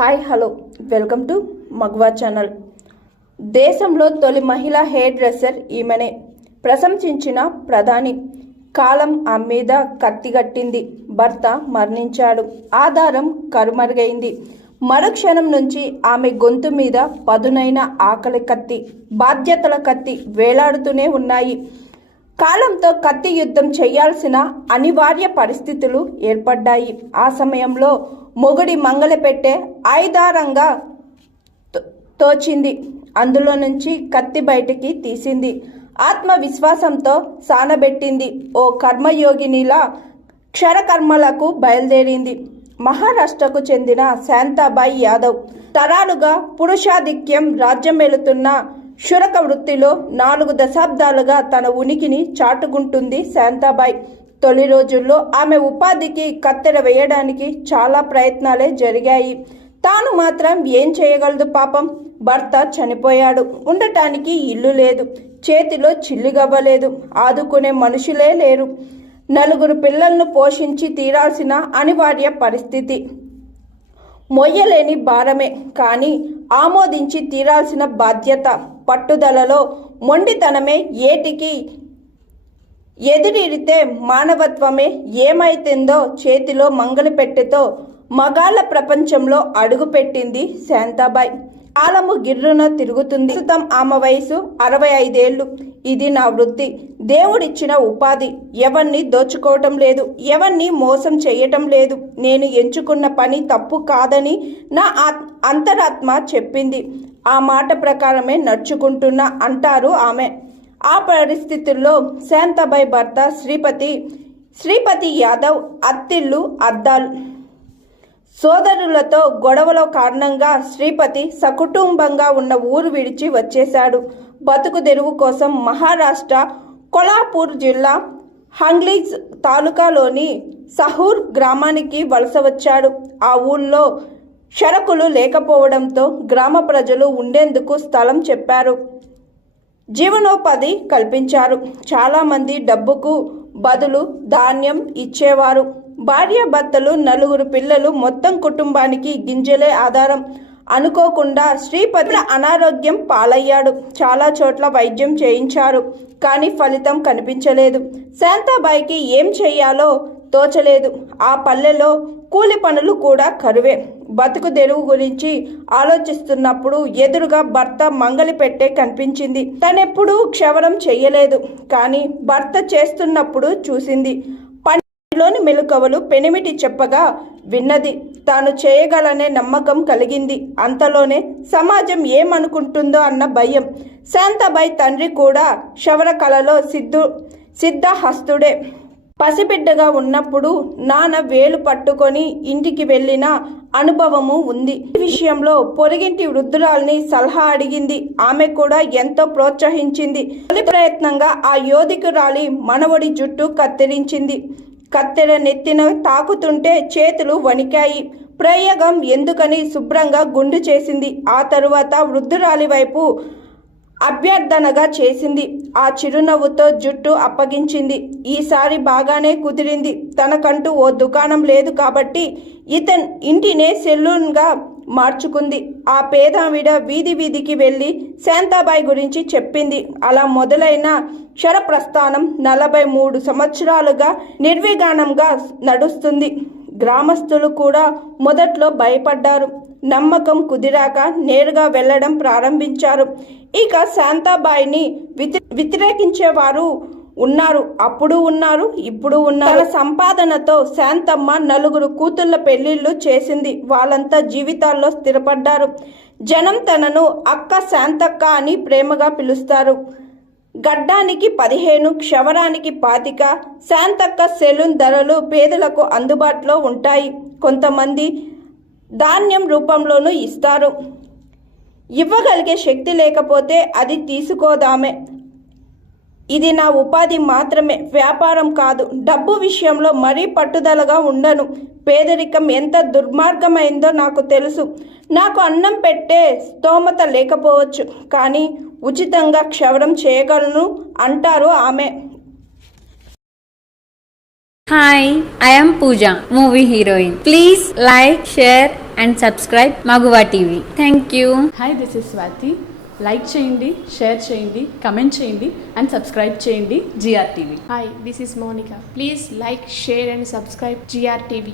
Hi hello welcome to మగ్వా channel. దేశంలో తొలి మహిళా హెయిర్ డ్రెస్సర్ ఈమెనే ప్రశంసించిన ప్రధాని. కాలం ఆమె మీద కత్తిగట్టింది. భర్త మరణించాడు. ఆధారం కరుమరుగైంది. మరుక్షణం నుంచి ఆమె గొంతు మీద పదునైన ఆకలి కత్తి, బాధ్యతల కత్తి వేలాడుతూనే ఉన్నాయి. కాలంతో కత్తి యుద్ధం చేయాల్సిన అనివార్య పరిస్థితులు ఏర్పడ్డాయి. ఆ సమయంలో మొగుడి మంగళపెట్టే ఆయుధారంగా తోచింది. అందులో నుంచి కత్తి బయటికి తీసింది. ఆత్మవిశ్వాసంతో సానబెట్టింది. ఓ కర్మయోగినిలా క్షరకర్మలకు బయలుదేరింది. మహారాష్ట్రకు చెందిన శాంతాబాయి యాదవ్ తరాలుగా పురుషాధిక్యం రాజ్యమేలుతున్న క్షురక వృత్తిలో 4 దశాబ్దాలుగా తన ఉనికిని చాటుకుంటుంది శాంతాబాయి. తొలి రోజుల్లో ఆమె ఉపాధికి కత్తెర వేయడానికి చాలా ప్రయత్నాలే జరిగాయి. తాను మాత్రం ఏం చేయగలదు పాపం. భర్త చనిపోయాడు. ఉండటానికి ఇల్లు లేదు. చేతిలో చిల్లిగవ్వలేదు. ఆదుకునే మనుషులే లేరు. 4 పిల్లలను పోషించి తీరాల్సిన అనివార్య పరిస్థితి. మొయ్యలేని భారమే, కానీ ఆమోదించి తీరాల్సిన బాధ్యత. పట్టుదలలో మొండితనమే ఏటికి ఎదిరితే మానవత్వమే ఏమైతుందో చేతిలో మంగళపెట్టెతో మగాళ్ళ ప్రపంచంలో అడుగుపెట్టింది శాంతాబాయి. కాలము గిర్రున తిరుగుతుంది. ప్రస్తుతం ఆమె వయసు 65 ఏళ్ళు. ఇది నా వృత్తి, దేవుడిచ్చిన ఉపాధి. ఎవరిని దోచుకోవటం లేదు, ఎవరిని మోసం చేయటం లేదు. నేను ఎంచుకున్న పని తప్పు కాదని నా అంతరాత్మ చెప్పింది. ఆ మాట ప్రకారమే నడుచుకుంటున్నా అంటారు ఆమె. ఆ పరిస్థితుల్లో శాంతాబాయి భర్త శ్రీపతి యాదవ్ అత్తిల్లు అద్దాల్ సోదరులతో గొడవల కారణంగా శ్రీపతి సకుటుంబంగా ఉన్న ఊరు విడిచి వచ్చేశాడు. బతుకు తెరువు కోసం మహారాష్ట్ర కొల్హాపూర్ జిల్లా హంగ్లీజ్ తాలూకాలోని సహూర్ గ్రామానికి వలస వచ్చాడు. ఆ ఊళ్ళో షరకులు లేకపోవడంతో గ్రామ ప్రజలు ఉండేందుకు స్థలం చెప్పారు, జీవనోపాధి కల్పించారు. చాలామంది డబ్బుకు బదులు ధాన్యం ఇచ్చేవారు. భార్యాభర్తలు, 4 పిల్లలు, మొత్తం కుటుంబానికి గింజలే ఆధారం. అనుకోకుండా శ్రీపతి అనారోగ్యం పాలయ్యాడు. చాలా చోట్ల వైద్యం చేయించారు, కానీ ఫలితం కనిపించలేదు. శాంతాబాయికి ఏం చేయాలో తోచలేదు. ఆ పల్లెలో కూలి పనులు కూడా కరువే. బతుకు తెరువు గురించి ఆలోచిస్తున్నప్పుడు ఎదురుగా భర్త మంగళపెట్టే కనిపించింది. తనెప్పుడూ క్షవరం చెయ్యలేదు, కానీ భర్త చేస్తున్నప్పుడు చూసింది. లోని మెలకువలు పెనిమిటి చెప్పగా విన్నది. తాను చేయగలనే నమ్మకం కలిగింది. అంతలోనే సమాజం ఏమనుకుంటుందో అన్న భయం. శాంతాబాయి తండ్రి కూడా క్షవర కళలో సిద్ధహస్తుడే. పసిబిడ్డగా ఉన్నప్పుడు నాన్న వేలు పట్టుకొని ఇంటికి వెళ్ళిన అనుభవము ఉంది. ఈ విషయంలో పొరుగింటి వృద్ధురాల్ని సలహా అడిగింది. ఆమె కూడా ఎంతో ప్రోత్సహించింది. తొలి ప్రయత్నంగా ఆ యోధికురాలి మనవడి జుట్టు కత్తిరించింది. కత్తెర నెత్తిన తాకుతుంటే చేతులు వణికాయి. ప్రయోగం ఎందుకని శుభ్రంగా గుండు చేసింది. ఆ తరువాత వృద్ధురాలి వైపు అభ్యర్థనగా చేసింది. ఆ చిరునవ్వుతో జుట్టు అప్పగించింది. ఈసారి బాగానే కుదిరింది. తనకంటూ ఓ దుకాణం లేదు కాబట్టి ఇంటినే సెలూన్గా మార్చుకుంది. ఆ పేదావిడ వీధి వీధికి వెళ్ళి శాంతాబాయి గురించి చెప్పింది. అలా మొదలైన క్షరప్రస్థానం 43 సంవత్సరాలుగా నిర్విఘ్నంగా నడుస్తుంది. గ్రామస్తులు కూడా మొదట్లో భయపడ్డారు. నమ్మకం కుదిరాక నేరుగా వెళ్ళడం ప్రారంభించారు. ఇక శాంతాబాయిని వ్యతిరేకించేవారు ఉన్నారు. అప్పుడు ఉన్నారు, ఇప్పుడు ఉన్నారు. తన సంపాదనతో శాంతమ్మ 4 కూతుళ్ళ పెళ్లిళ్ళు చేసింది. వాళ్ళంతా జీవితాల్లో స్థిరపడ్డారు. జనం తనను అక్క శాంతక్క అని ప్రేమగా పిలుస్తారు. గడ్డానికి 15, క్షవరానికి 25. శాంతక్క సెలూన్ ధరలు పేదలకు అందుబాటులో ఉంటాయి. కొంతమంది ధాన్యం రూపంలోనూ ఇస్తారు. ఇవ్వగలిగే శక్తి లేకపోతే అది తీసుకోదామే. ఇది నా ఉపాధి మాత్రమే, వ్యాపారం కాదు. డబ్బు విషయంలో మరీ పట్టుదలగా ఉండను. పేదరికం ఎంత దుర్మార్గమైందో నాకు తెలుసు. నాకు అన్నం పెట్టే స్తోమత లేకపోవచ్చు, కానీ ఉచితంగా క్షవరం చేయగలను అంటారు ఆమె. Hi, I am Pooja, movie heroine. Please like, share and subscribe Maguva TV. Thank you. Hi this is Swathi. Like చేయండి, షేర్ చేయండి, కమెంట్ చేయండి అండ్ సబ్స్క్రైబ్ చేయండి GR TV. Hi, this is Monica. Please like, share and subscribe GR TV.